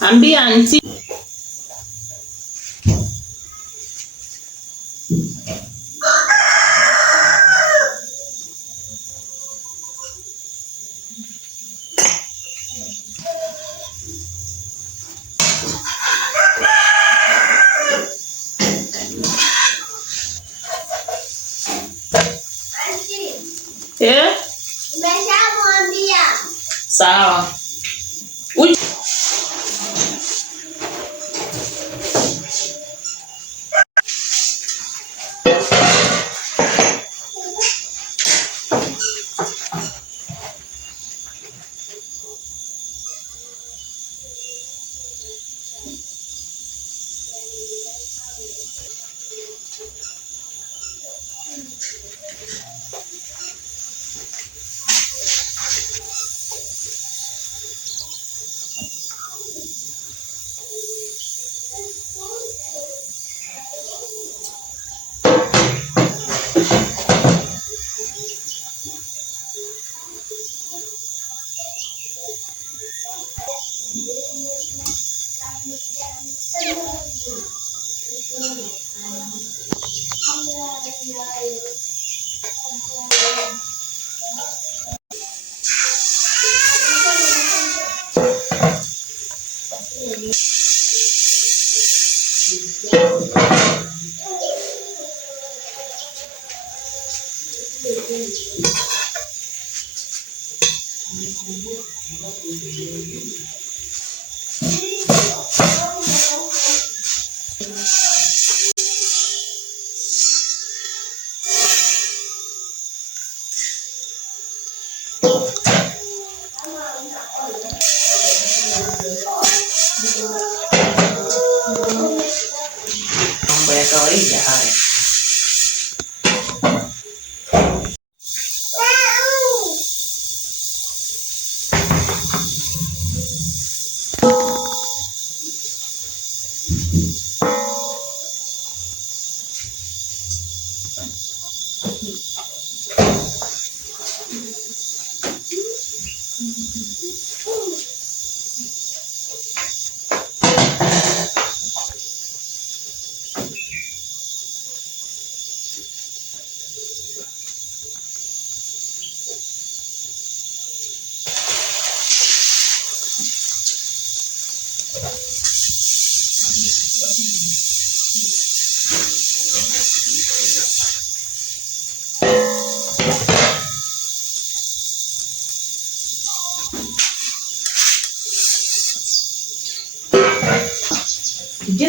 Ambia auntie. Eh? Nimeshamwambia. Sawa. Mambo ya kawaida haya.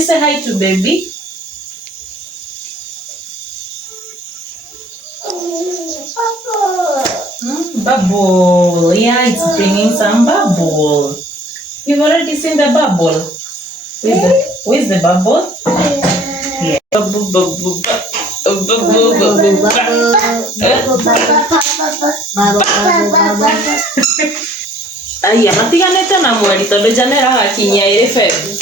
say hi to baby? Bubble. Yeah, it's bringing some bubble. You've already seen the bubble. Where's the bubble? Yeah. Bubble, bubble, Aya, matiganite na mweri tondu jana iragakinyia iri February.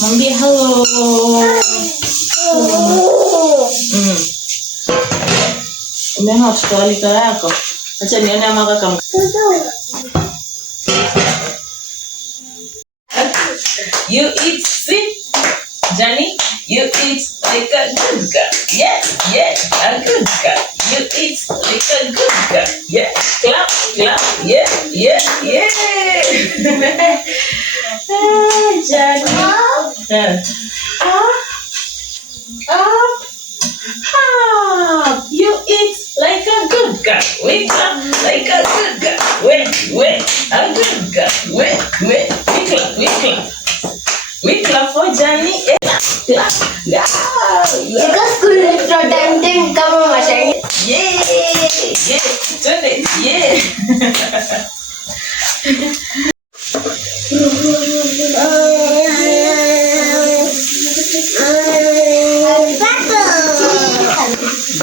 Mwambie hello. Umeona watoto wa lika yako? Acha nione ama kaka. You eat, see? Johnny, you eat like a good girl. Yeah, a good girl. You eat like a good girl. Yeah, clap, clap. Yeah. Johnny. Up. You eat like a good girl. Wake up like a good girl. Wait, a good girl. Wait. We clap. We clap for Johnny. Clap. Because school extra time didn't come on my side. Yeah. Turn it. Yeah.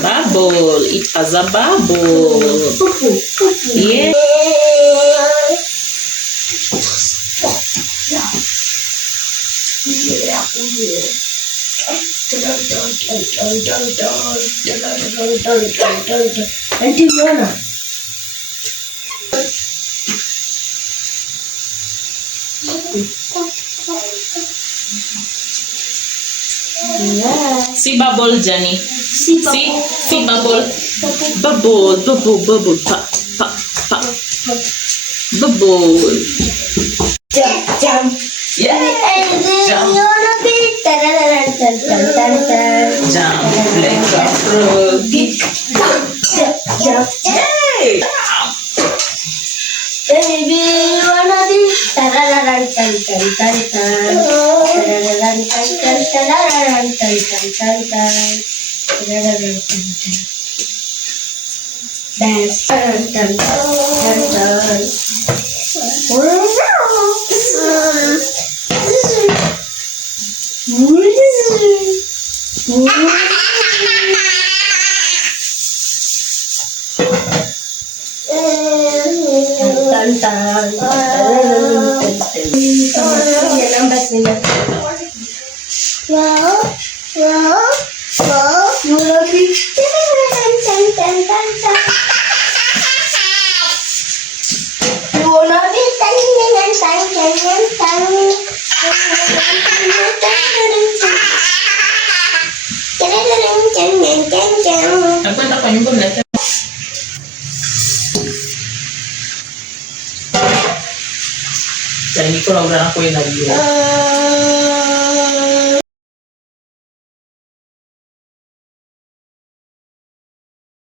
Bubble. It has a bubble. Yeah. See bubble, Johnny. See bubble. Bubble. Pop. Bubble. Jump. Yeah. And then Jump. you wanna be Jump like a frog. Jump. Yay! Baby, you wanna be dance. Nakwenda kwa nyumba mlete. Jadi kalau udah aku yang lagi.